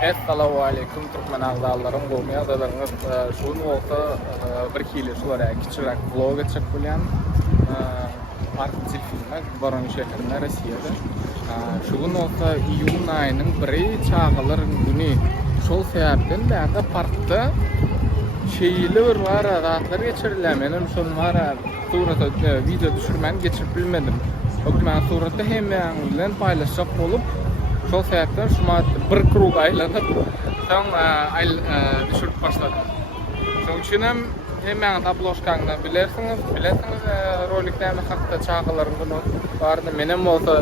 Assalamu alaykum Türkmen agzalaryň gowy ýazalaryňyz. Şu wagtda bir kile şulara kiçirak vlog geçip bolýan. Artçyl filmek Baran şäherinde Russiýada. Şu wagtda iýun aýynyň 1-i çağalaryň güni. Şol sebäpden bäde parkda şeýle bir wagtlar geçirilýär. Menem şol surata video düşürmän geçirip bilmedim. Okman surata hemmeň bilen paýlaşjak bolup şol sebäpden şuma bir krug aýlanyp soň düşürip başladım. Şoň üçin hemmeň tabloşkaňda bilesiňiz, rolikläme hakda çağalaryň bunu bardy. Menem bolsa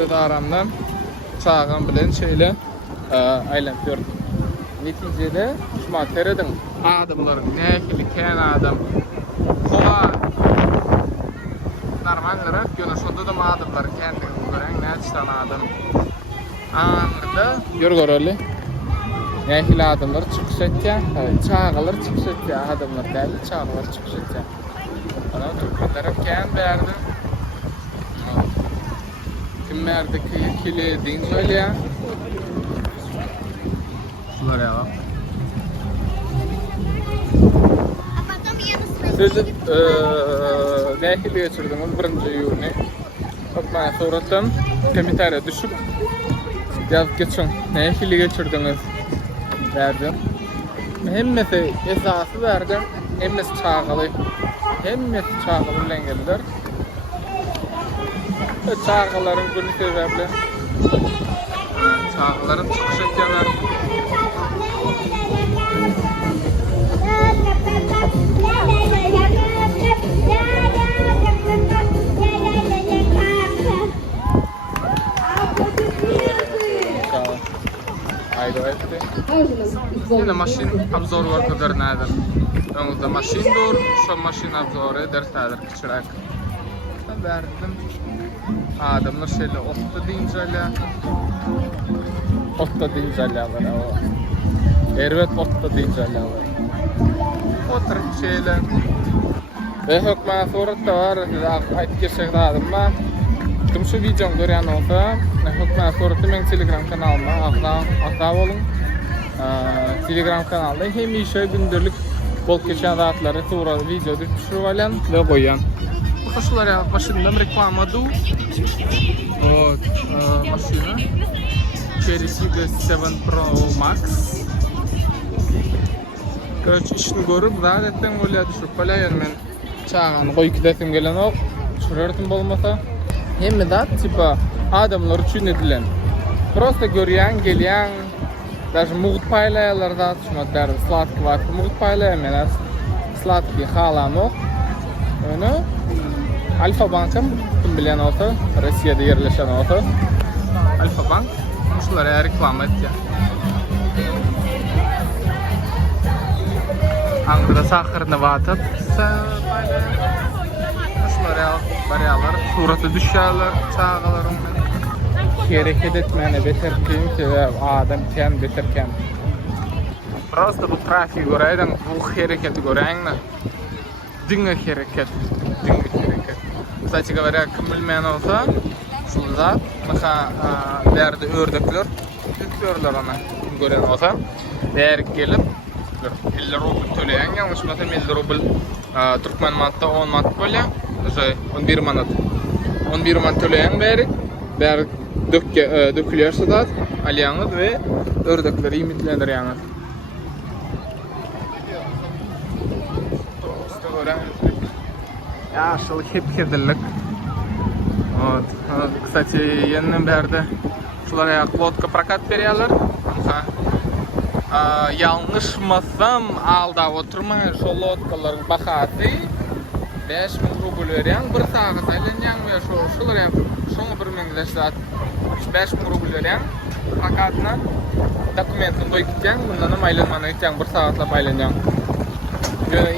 öz aramdan çağan bilen şeýle aýlanyp ýördim. Netijede şuma teredin adamlaryň nähili kän adam kowa normallara göre şonda da adamlar kendini gören näçtan adam anında görgöreli nähili adamlar çykyş etýär, çağalar çykyş etýär, adamlar däl çağalar çykyş etýär. Ana türkmenler kän berdi. Kimlerde kili din söylüyor. Şunlar ya. Siz nähili geçirdiniz 1-nji ýylyny. Okman soratdan komentariýa düşüp ýazyp geçiň. Nähili geçirdiniz derdim. Hemmesi esasy berdim. Hemmesi çağaly. Hemmesi çağaly bilen geldiler. Çağalaryň güni sebäpli. Çağalaryň çykyş etýänler. Yine maşin obzoru var kadar nädir. Öňüzde maşin dur, şu maşin obzoru dersäler kiçirak. Berdim. Adamlar şeýle otda diňjelýär var. Erwet otda diňjelýär var. Oturup şeýle. Hökmen suratda var, aýtyp geçek adamma. Kim şu videomu görýän bolsa, hökmen suratda men Telegram kanalyma agza bolun. Telegram kanalda hemişe gündelik bol geçen zatlary sura video düşürüp alýan we goýan. Şular ya başyndan reklama du. Maşyna Cherry 7 Pro Max. Köç işini görüp zaten bolýar düşürüp alýar men. Çağan goýup gidesim gelen ok. Düşürerdim bolmasa. Hemme da tipa adamlar üçin edilen. Prosta görýän, gelýän даже могут пайлаялар да шума дар сладкий ват могут пайлаям мен сладкий халамок. Öňe Alfa Bank'ın kim bilen olsa Russiýada ýerleşen olsa Alfa Bank şulara reklam etdi. Angyda sahyryny watyp şulara barýarlar suraty düşýärler çağalaryň hareket etmeni beterken adam kän beterken. Prosta bu trafik göreýän bu hareketi göreýän diňe hareket. Kısaca говоря, kim bilmeyen olsa şurada mesela değerde ördekler tutuyorlar ona gören olsa değer gelip 50 rubl töleyen yanlış mesela 50 rubl Türkmen manatda 10 manat böyle 11 manat 11 manat töleyen değer dökülüyorsa da alyanız ve ördekleri imitlenir yani. Ya şol hep-hedillik. Kısaca yeniden berdi. Şular ya lotka prokat berýärler. Ýalňyşmasam alda oturmaň şol lotkalaryň bahasy 5000 rubl berýän. Bir sagat aýlanýan we şolar ya şoňa bir meňleşat 5000 rubl berýän. Prokatna dokumentini doýup gitýän, bundan aýlanmana gitýän bir sagatlap aýlanýan.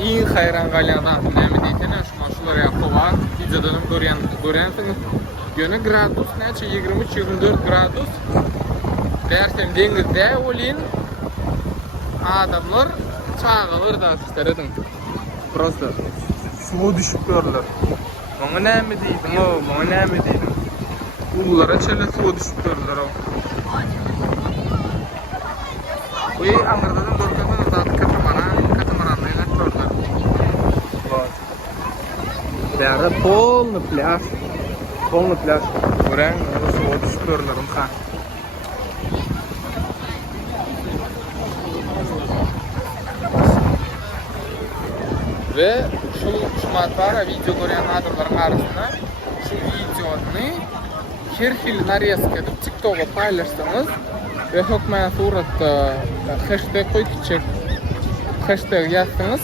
İyi hayran galyadan näme diýsen şular ýa-da videodan görýänsiňiz. Göne gradus näçe 23-24 gradus. Dersen deňizde bolýan adamlar çağalar da isteredin. Prosta suwa düşüp görler. Maňa näme diýdiň o? Maňa näme diýdiň? Ulara çele suwa düşüp görler o. Uy, Ankara'dan görkemden uzak katamaranlarla gördüler. Berde polny pляж. Polny pляж. Gören, o düşüp görülerim ha. Ve şu şumatlara video görýän adamlaryň arasynda şu videony her hil narezka edip TikTok'a paylaşsanız ve hökmen suratda hashtag koyup hashtag yazsanız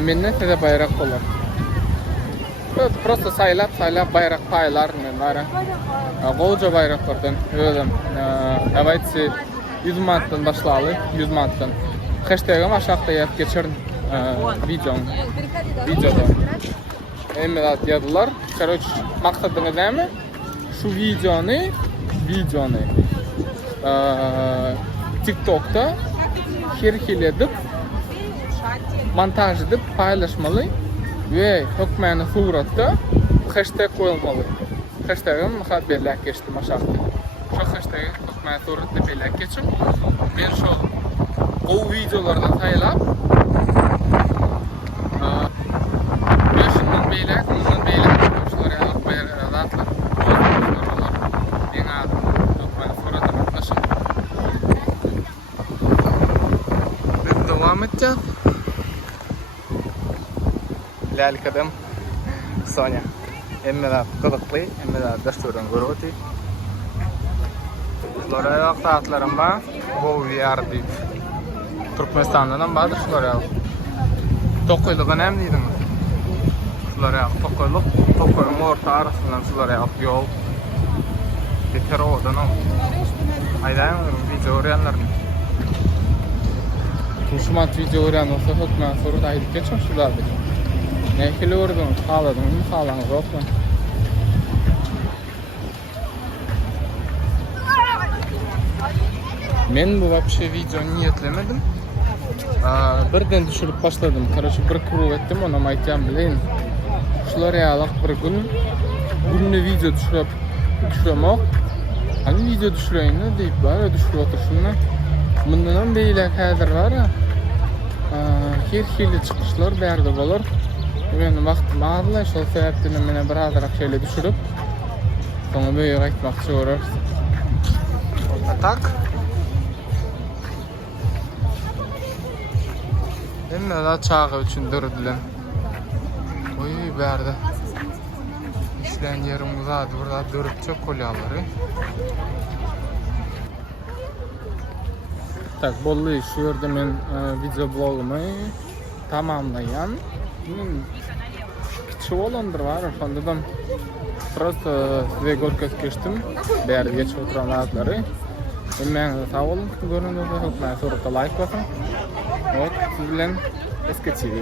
menne size bayrak bolar. Просто saylap bayrak paylar menara. Golca bayraklardan özüm. Давайте 100 manatdan başlaly, 100 manatdan. Hashtag'ım aşağıda yazıp geçirin. Videoda. Emrat yazdılar. Короче, maksadınız näme? Şu videonu TikTok'ta herhil edip montaj edip paylaşmalı ve hökmen suratda hashtag koyulmalı. Hashtag'ım belirlep geçtim aşağıda. Şu hashtag'ı hökmen suratda belirlep geçip ben şu o videolardan saylap şundan beylek şulara alıp bayraklar bana hökmen suratda atlaşın. Biz devam edeceğiz. Lälkadym Sonya. Emmela kılıklı, emmela daşturun görüyordu. Şulara ayaq taatlarım var. Bu yardı. Türkmenistan'dan badır şulara ayaq. Tokoyluğa näme diýdiňiz? Şulara ayaq tokoyluk, tokoyun orta arasyndan şulara ayaq yol. Beter odan o. Aýdaýyn video öýrenlerni. Şumat video öýren bolsa hökmen soruda aýdyp geçip şulardy. Ne kilordun, haladın, halanız yoksa. Men bu вообще video niyetlemedim. Birden düşürüp başladım. Короче, bir kuru ettim, ona aytjam bilen. Şular ýalyk bir gün günne video düşüremok. Hani video düşüreýin diýip bara düşürüp oturşyna. Mundan beýle häzir bar ya. Her hili çıkışlar berde bolar. Ben vaktim ağırla, şol sebepten mene bir azarak şöyle düşürüp sonra böyle aytmakçı olur. Tak. Emme da çağı üçün dördülen. Oy berde. İşleyen yerim uzadı, burada dörüp çok kolyaları. Tak, bollu şu yerde men video blogumu tamamlayan. Küçük olandır var, ondan просто size görkez geçtim. Değerli geçip oturan adları. Ben sağ olun, görünüyor da ben sonra like basın. Evet, sizden eski TV.